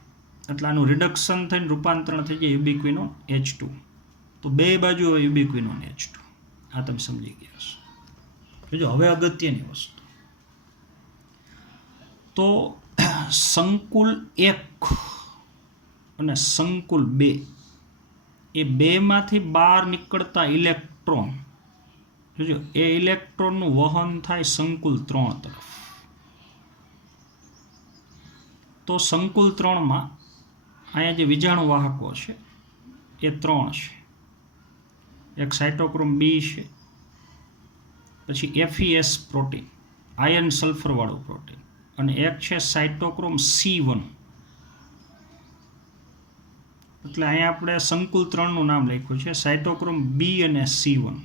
એટલે આનું રિડક્શન થઈને રૂપાંતરણ થઈ જાય યુબિક્વિનોન H2. તો બે બાજુ હોય યુબિક્વિનોન H2. આ તમે સમજી ગયા છો. જોજો હવે અગત્યની વસ્તુ, તો સંકુલ 1 અને સંકુલ 2 એ બેમાંથી બહાર નીકળતા ઇલેક્ટ્રોન જોજો એ ઇલેક્ટ્રોનનું વહન થાય સંકુલ 3 તરફ. તો સંકુલ 3માં અહીંયા જે વિજાણુ વાહકો છે એ 3 છે. એક સાઇટોક્રોમ B છે, પછી FES પ્રોટીન આયર્ન સલ્ફરવાળું પ્રોટીન અને એક છે સાઇટોક્રોમ C1. એટલે અહીંયા આપણે સંકુલ 3નું નામ લખ્યું છે સાઇટોક્રોમ B અને C1.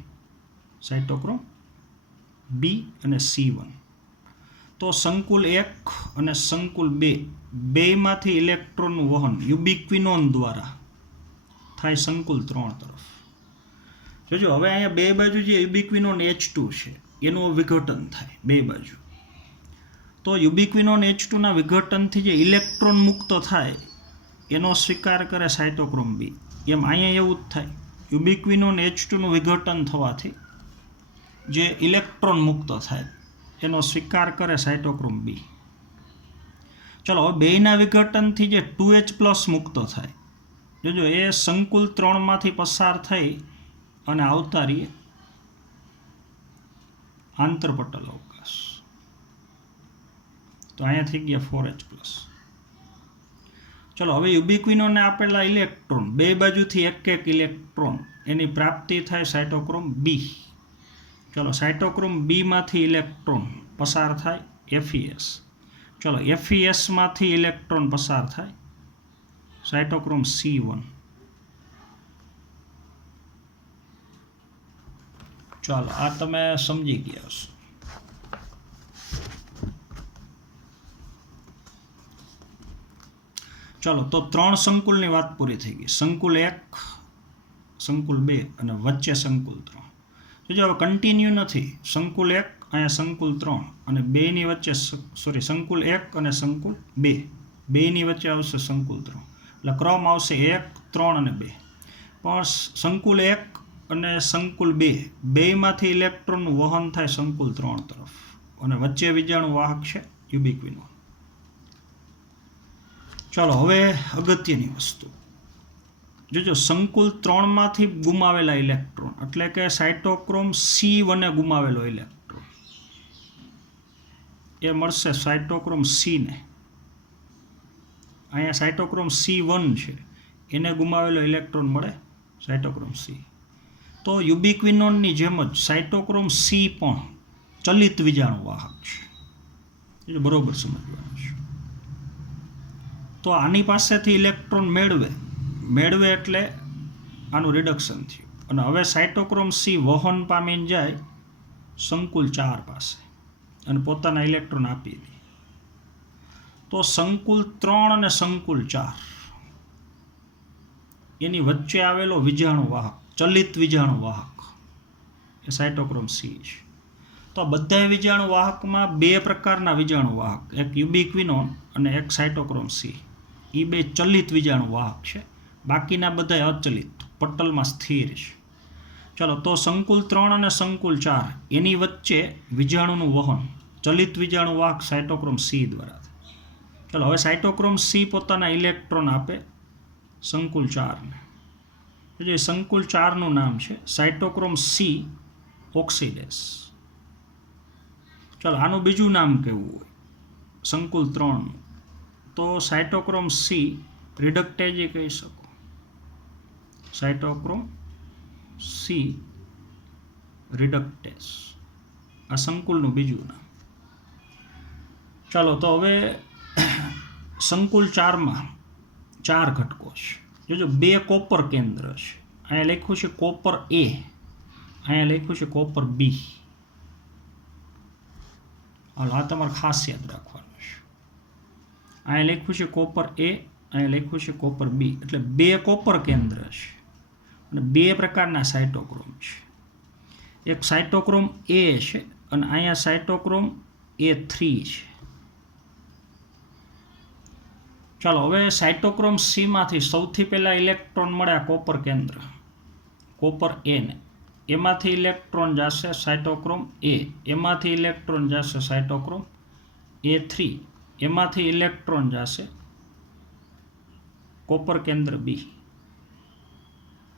સાઇટોક્રોમ B અને C1. તો સંકુલ 1 અને સંકુલ 2 બેમાંથી ઇલેક્ટ્રોનનું વહન યુબિક્વિનોન દ્વારા થાય સંકુલ 3 તરફ. જોજો હવે અહીંયા બે બાજુ જે યુબિક્વિનોન H2 છે એનું વિઘટન થાય બે બાજુ. તો યુબિક્વિનોન H2 ના વિઘટનથી જે ઇલેક્ટ્રોન મુક્ત થાય એનો સ્વીકાર કરે સાઇટોક્રોમ B. એમ અહીંયા એવું જ થાય યુબિક્વિનોન H2 નું વિઘટન થવાથી જે ઇલેક્ટ્રોન મુક્ત થાય એનો સ્વીકાર કરે સાઇટોક્રોમ B. ચલો હવે બેના વિઘટનથી જે 2H+ મુક્ત થાય જોજો એ સંકુલ 3 માંથી પસાર થઈ અને આવતા રહીએ આંતરપટલ અવકાશ. તો અહીંયા થઈ ગયા 4H+. ચલો હવે યુબિક્વિનોને આપેલા ઇલેક્ટ્રોન બે બાજુથી એક ઇલેક્ટ્રોન એની પ્રાપ્તિ થાય સાઇટોક્રોમ B. ચલો સાઇટોક્રોમ B માંથી ઇલેક્ટ્રોન પસાર થાય FES. ચલો FES માંથી ઇલેક્ટ્રોન પસાર થાય સાઇટોક્રોમ C1. ચાલો આ તમે સમજી ગયા છો. ચાલો તો 3 સંકુલની વાત પૂરી થઈ ગઈ. સંકુલ 1, સંકુલ 2 અને વચ્ચે સંકુલ 3. જો હવે કન્ટિન્યુ નથી. સંકુલ 1 અહીંયા સંકુલ 3 અને બેની વચ્ચે સંકુલ 1 અને સંકુલ 2 બેની વચ્ચે આવશે સંકુલ 3 એટલે ક્રમ આવશે 1 3 અને 2 પણ સંકુલ 1 અને સંકુલ 2 બેમાંથી ઇલેક્ટ્રોનનું વહન થાય સંકુલ 3 તરફ અને વચ્ચે વીજાણુ વાહક છે યુબિક્વિનોન. ચાલો હવે અગત્યની વસ્તુ જોજો, સંકુલ 3માંથી ગુમાવેલા ઇલેક્ટ્રોન એટલે કે સાયટોક્રોમ C1 એ ગુમાવેલો ઇલેક્ટ્રોન એ મળશે સાયટોક્રોમ C ને. અહીંયા સાયટોક્રોમ C1 છે એને ગુમાવેલો ઇલેક્ટ્રોન મળે સાયટોક્રોમ C. તો યુબિક્વિનોનની જેમ જ સાયટોક્રોમ C પણ ચલિત વીજાણુ વાહક છે, એ બરોબર સમજવાનું છે. તો આની પાસેથી ઇલેક્ટ્રોન મેળવે એટલે આનું રિડક્શન થયું અને હવે સાયટોક્રોમ C વહન પામીને જાય સંકુલ 4 પાસે અને પોતાના ઇલેક્ટ્રોન આપી દે. તો સંકુલ 3 અને સંકુલ 4 એની વચ્ચે આવેલો વીજાણુ વાહક, ચલિત વીજાણુ વાહક એ સાયટોક્રોમ C છે. તો આ બધા વીજાણુ વાહકમાં બે પ્રકારના વીજાણુ વાહક, એક યુબિક્વિનોન અને એક સાયટોક્રોમ C, એ બે ચલિત વીજાણુ વાહક છે, બાકીના બધા અચલિત પટલમાં સ્થિર છે. ચલો, તો સંકુલ 3 અને સંકુલ 4 એની વચ્ચે વીજાણુનું વહન ચલિત વીજાણુ વાહક સાયટોક્રોમ C દ્વારા. ચલો, હવે સાયટોક્રોમ C પોતાના ઇલેક્ટ્રોન આપે સંકુલ 4 ને. જે સંકુલ 4નું નામ છે સાયટોક્રોમ C ઓક્સિડેસ. ચલો, આનું બીજું નામ કેવું હોય સંકુલ 3નું, તો સાયટોક્રોમ C રિડક્ટેજ કહી શકો. સાયટોક્રોમ C રિડક્ટેસ આ સંકુલનું બીજું નામ. ચાલો, તો હવે સંકુલ 4માં 4 ઘટકો છે. જોજો, 2 કોપર કેન્દ્ર છે. અહીંયા લખ્યું છે કોપર A, અહીંયા લખ્યું છે કોપર B. હાલો, આ તમારે ખાસ યાદ રાખવાનું છે. અહીંયા લખ્યું છે કોપર A, અહીંયા લખ્યું છે કોપર B, એટલે 2 કોપર કેન્દ્ર છે અને 2 પ્રકારના સાયટોક્રોમ છે. એક સાયટોક્રોમ A છે અને અહીંયા સાયટોક્રોમ A3 છે. ચાલો, હવે સાયટોક્રોમ C માંથી સૌથી પહેલા ઇલેક્ટ્રોન મળ્યા કોપર કેન્દ્ર કોપર A ને, એમાંથી ઇલેક્ટ્રોન જશે સાયટોક્રોમ A, એમાંથી ઇલેક્ટ્રોન જશે સાયટોક્રોમ A3, એમાંથી ઇલેક્ટ્રોન જશે કોપર કેન્દ્ર B.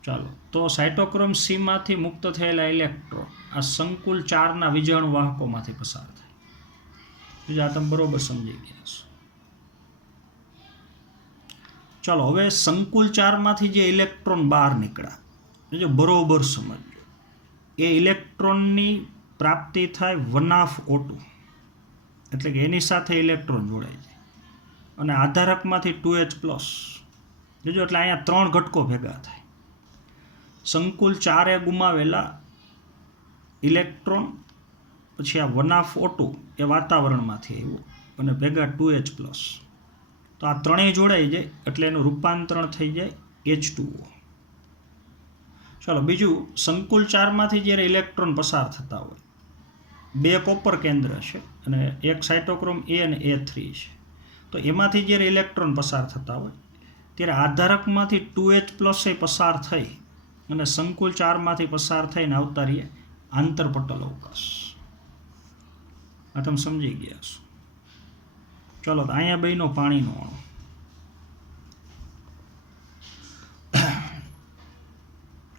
ચાલો, તો સાયટોક્રોમ C માંથી મુક્ત થયેલા ઇલેક્ટ્રોન આ સંકુલ 4ના વીજાણુ વાહકોમાંથી પસાર થાય. આ તમે બરોબર સમજી ગયા છો. ચાલો, હવે સંકુલ 4માંથી જે ઇલેક્ટ્રોન બહાર નીકળ્યા જો બરોબર સમજો, એ ઇલેક્ટ્રોનની પ્રાપ્તિ થાય 1/O2 એટલે કે એની સાથે ઇલેક્ટ્રોન જોડાય છે અને આધારકમાંથી 2H+. જોજો, એટલે અહીંયા 3 ઘટકો ભેગા થાય. સંકુલ 4એ ગુમાવેલા ઇલેક્ટ્રોન, પછી આ 1/O2 એ વાતાવરણમાંથી આવ્યું અને ભેગા 2H+. તો આ ત્રણેય જોડાઈ જાય એટલે એનું રૂપાંતરણ થઈ જાય H2O. ચાલો, બીજું સંકુલ 4માંથી જ્યારે ઇલેક્ટ્રોન પસાર થતા હોય, 2 કોપર કેન્દ્ર છે અને એક સાયટોક્રોમ A અને A3 છે. તો એમાંથી જ્યારે ઇલેક્ટ્રોન પસાર થતા હોય ત્યારે આધારકમાંથી 2H+ એ પસાર થઈ અને સંકુલ 4માંથી પસાર થઈને આવતા રહીએ આંતરપટલ અવકાશ. આ તમે સમજી ગયા છો. ચલો, તો અહીંયા બેનો પાણીનો અણુ.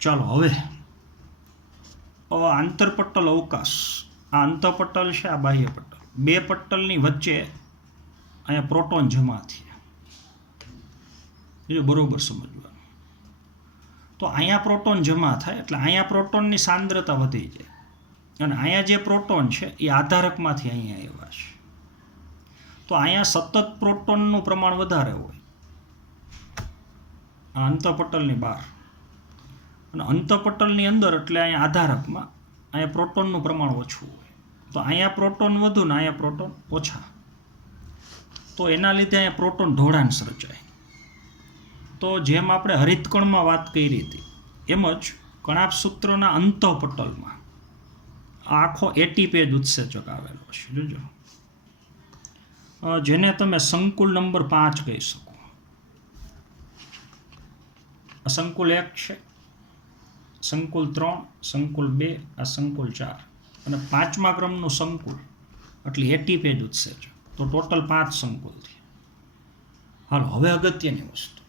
ચાલો, હવે આંતરપટલ અવકાશ. આ અંતઃપટલ છે, આ બાહ્ય પટલ. 2 પટલની વચ્ચે અહીંયા પ્રોટોન જમા થયા. એ બરોબર સમજવાનું. તો અહીંયા પ્રોટોન જમા થાય એટલે અહીંયા પ્રોટોનની સાંદ્રતા વધી જાય અને અહીંયા જે પ્રોટોન છે એ આધારકમાંથી અહીંયા આવ્યા છે. તો અહીંયા સતત પ્રોટોનનું પ્રમાણ વધારે હોય આ અંતઃપટલની બહાર, અને અંતઃપટલની અંદર એટલે અહીંયા આધારકમાં અહીંયા પ્રોટોનનું પ્રમાણ ઓછું હોય. તો અહીંયા પ્રોટોન વધુ ને અહીંયા પ્રોટોન ઓછા, તો એના લીધે અહીંયા પ્રોટોન ઢોળાણ સર્જાય. તો જેમ આપણે હરિતકણમાં વાત કરી હતી એમ જ કણાભ સૂત્રના અંતઃપટલમાં આખો 80 પેજ ઉત્સેચક આવેલો છે જોજો, જેને તમે સંકુલ નંબર 5 કહી શકો. આ સંકુલ 1 છે, સંકુલ 3, સંકુલ 2, આ સંકુલ 4 અને 5મા ક્રમનું સંકુલ એટલે 80 પેજ ઉત્સેચક. તો ટોટલ 5 સંકુલ થયા. હાલો હવે અગત્યની વસ્તુ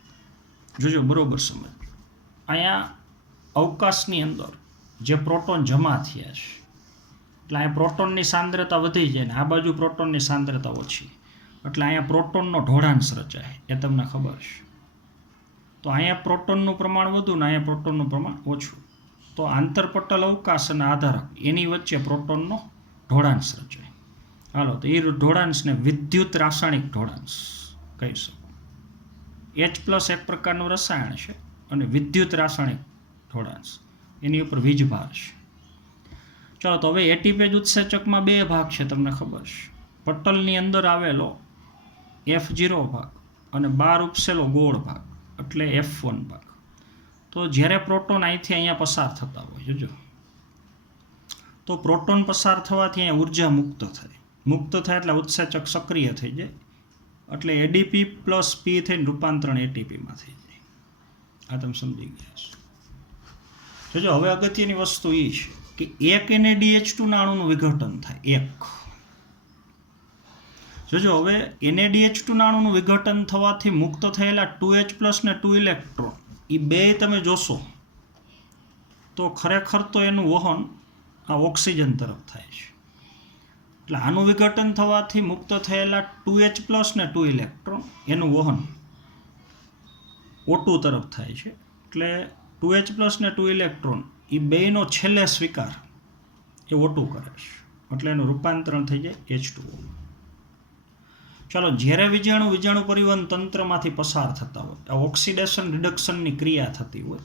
જોજો, બરોબર સમજો. અહીંયા અવકાશની અંદર જે પ્રોટોન જમા થયા છે એટલે અહીંયા પ્રોટોનની સાંદ્રતા વધી જાય ને આ બાજુ પ્રોટોનની સાંદ્રતા ઓછી, એટલે અહીંયા પ્રોટોનનો ઢોળાંશ રચાય, એ તમને ખબર છે. તો અહીંયા પ્રોટોનનું પ્રમાણ વધુ ને અહીંયા પ્રોટોનનું પ્રમાણ ઓછું, તો આંતરપટલ અવકાશ અને આધારક એની વચ્ચે પ્રોટોનનો ઢોળાંશ રચાય. હાલો તો એ ઢોળાંશને વિદ્યુત રાસાયણિક ઢોળાંશ કહી શકો. H+ એક પ્રકારનું રસાયણ છે અને વિદ્યુત રાસાયણિક ઢોળાંશ એની ઉપર વીજભાર છે. ચાલો તો હવે 80 પેજ ઉત્સેચકમાં 2 ભાગ છે, તમને ખબર છે. પટલની અંદર આવેલો F0 ભાગ અને બહાર ઉપસેલો ગોળ ભાગ એટલે F1 ભાગ. તો જ્યારે પ્રોટોન અહીંથી અહીંયા પસાર થતા હોય જોજો, તો પ્રોટોન પસાર થવાથી અહીંયા ઉર્જા મુક્ત થાય. મુક્ત થાય એટલે ઉત્સેચક સક્રિય થઈ જાય, એટલે ADP + P થઈને રૂપાંતરણ ATPમાં થઈ જાય. આ તમે સમજી ગયા છો. જોજો હવે અગત્યની વસ્તુ એ છે કે એક NaDH2 ના અણુનું વિઘટન થાય. એક જોજો હવે NaDH2 ના અણુનું વિઘટન થવાથી મુક્ત થયેલા 2H+ ને 2 ઇલેક્ટ્રોન એ બે તમે જોશો તો ખરેખર તો એનું વહન આ ઓક્સિજન તરફ થાય છે. એટલે આનું વિઘટન થવાથી મુક્ત થયેલા 2H+ ને 2 ઇલેક્ટ્રોન એનું વહન O2 તરફ થાય છે. એટલે 2H+ ને 2 ઇલેક્ટ્રોન એ બેનો છેલ્લે સ્વીકાર એ O2 કરે છે, એટલે એનું રૂપાંતરણ થઈ જાય H2O. ચાલો જ્યારે વિજાણુ પરિવહન તંત્રમાંથી પસાર થતા હોય, આ ઓક્સિડેશન રિડક્શનની ક્રિયા થતી હોય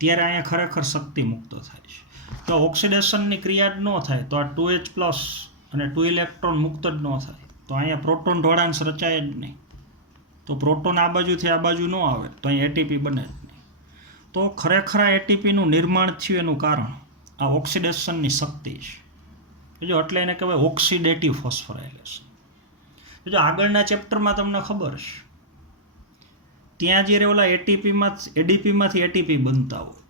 ત્યારે અહીંયા ખરેખર શક્તિ મુક્ત થાય છે. તો ઓક્સિડેશનની ક્રિયા જ ન થાય તો આ 2H+ અને 2 ઇલેક્ટ્રોન મુક્ત જ ન થાય તો અહીંયા પ્રોટોન ઢોળાંશ રચાય જ નહીં. તો પ્રોટોન આ બાજુથી આ બાજુ ન આવે તો અહીંયા ATP બને જ નહીં. તો ખરેખર આ ATPનું નિર્માણ થયું એનું કારણ આ ઓક્સિડેશનની શક્તિ છે જો, એટલે એને કહેવાય ઓક્સિડેટિવ ફોસ્ફોરાયલેશન. જો આગળના ચેપ્ટરમાં તમને ખબર છે ત્યાં જ્યારે ઓલા ADPમાંથી ATP બનતા હોય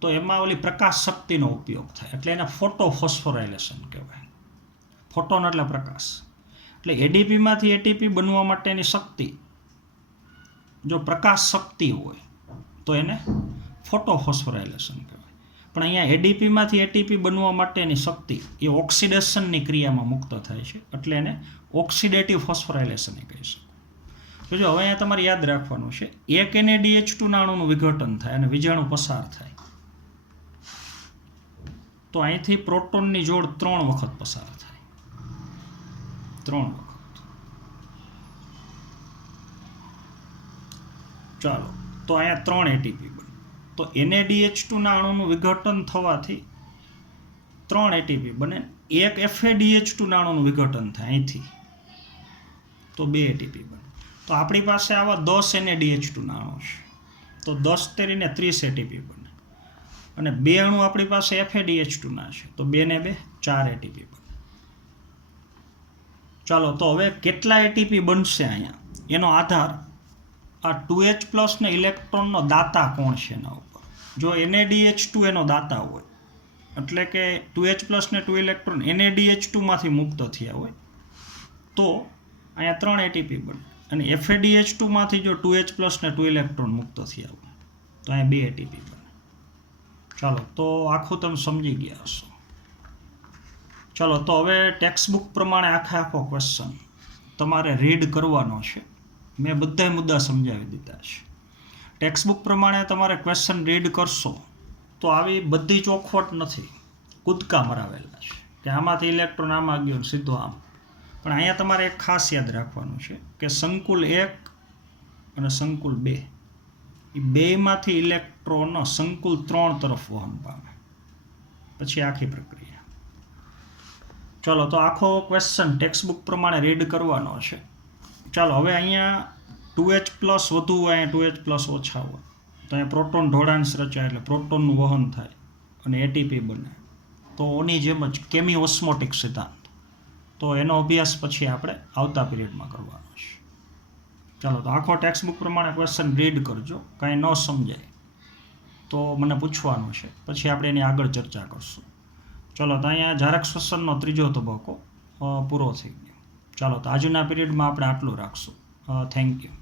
તો એમાં ઓલી પ્રકાશ શક્તિનો ઉપયોગ થાય, એટલે એને ફોટો ફોસ્ફોરાયલેશન કહેવાય. ફોટોન એટલે પ્રકાશ. એટલે ADPમાંથી ATP બનવા માટેની શક્તિ જો પ્રકાશ શક્તિ હોય તો એને ફોટો ફોસ્ફોરાયલેશન કહેવાય. પણ અહીંયા ADPમાંથી ATP બનવા માટેની શક્તિ એ ઓક્સિડેશનની ક્રિયામાં મુક્ત થાય છે, એટલે એને ઓક્સિડેટિવ ફોસ્ફોરાયલેશન એ કહી શકો. તો જો હવે અહીંયા તમારે યાદ રાખવાનું છે એક NaDH2 ના અણુનું વિઘટન થાય અને વિજાણુ પસાર થાય તો અહીંથી પ્રોટોનની જોડ 3 વખત પસાર થાય. 3 વખત. ચાલો તો અહીંયા 3 ATP બને. તો NaDH2 ના અણુનું વિઘટન થવાથી 3 ATP બને. એક FADH2 ના અણુનું વિઘટન થાય અહીંથી તો 2 ATP બને. તો આપણી પાસે આવા 10 NaDH2 ના અણુ છે તો 10 તેરીને 30 ATP બને. અને 2 અણુ આપણી પાસે FADH2 ના છે તો 2 ને 2 4 ATP બને. ચાલો તો હવે કેટલા ATP બનશે અહીંયા એનો આધાર આ 2H+ ને ઇલેક્ટ્રોનનો દાતા કોણ છે એના ઉપર. જો NaDH2 એનો દાતા હોય એટલે કે 2H+ ને 2 ઇલેક્ટ્રોન NaDH2 માંથી મુક્ત થયા હોય તો અહીંયા 3 ATP બને. અને FADH2 માંથી જો 2H+ ને 2 ઇલેક્ટ્રોન મુક્ત થયા હોય તો અહીંયા 2 ATP બને. ચાલો તો આખું તમે સમજી ગયા હશો. ચાલો તો હવે ટેક્સ્ટ બુક પ્રમાણે આખો ક્વેશ્ચન તમારે રીડ કરવાનો છે. મેં બધા મુદ્દા સમજાવી દીધા છે. ટેક્સ્ટ બુક પ્રમાણે તમારે ક્વેશ્ચન રીડ કરશો તો આવી બધી ચોખવટ નથી, કૂદકા મરાવેલા છે કે આમાંથી ઇલેક્ટ્રોન આમાં ગયો સીધો આમ. પણ અહીંયા તમારે એક ખાસ યાદ રાખવાનું છે કે સંકુલ 1 અને સંકુલ 2 એ બેમાંથી ઇલેક્ટ્રોન સંકુલ 3 તરફ વહન પામે, પછી આખી પ્રક્રિયા. ચાલો તો આખો ક્વેશ્ચન ટેક્સ્ટ બુક પ્રમાણે રીડ કરવાનો છે. ચાલો હવે અહીંયા 2H+ વધુ હોય, અહીંયા 2H+ ઓછા હોય તો અહીંયા પ્રોટોન ઢોળાંશ રચાય એટલે પ્રોટોનનું વહન થાય અને ATP બને. તો ઓની જેમ જ કેમી ઓસ્મોટિક સિદ્ધાંત, તો એનો અભ્યાસ પછી આપણે આવતા પીરિયડમાં કરવાનો છે. ચાલો, તો આખો ટેક્સ્ટ બુક પ્રમાણે ક્વેશ્ચન રીડ કરજો. કાંઈ ન સમજાય તો મને પૂછવાનું છે, પછી આપણે એની આગળ ચર્ચા કરશું. ચાલો, તો અહીંયા જારક શ્વસનનો ત્રીજો તબક્કો પૂરો થઈ ગયો. ચાલો, તો આજના પીરિયડમાં આપણે આટલું રાખશું. Thank you.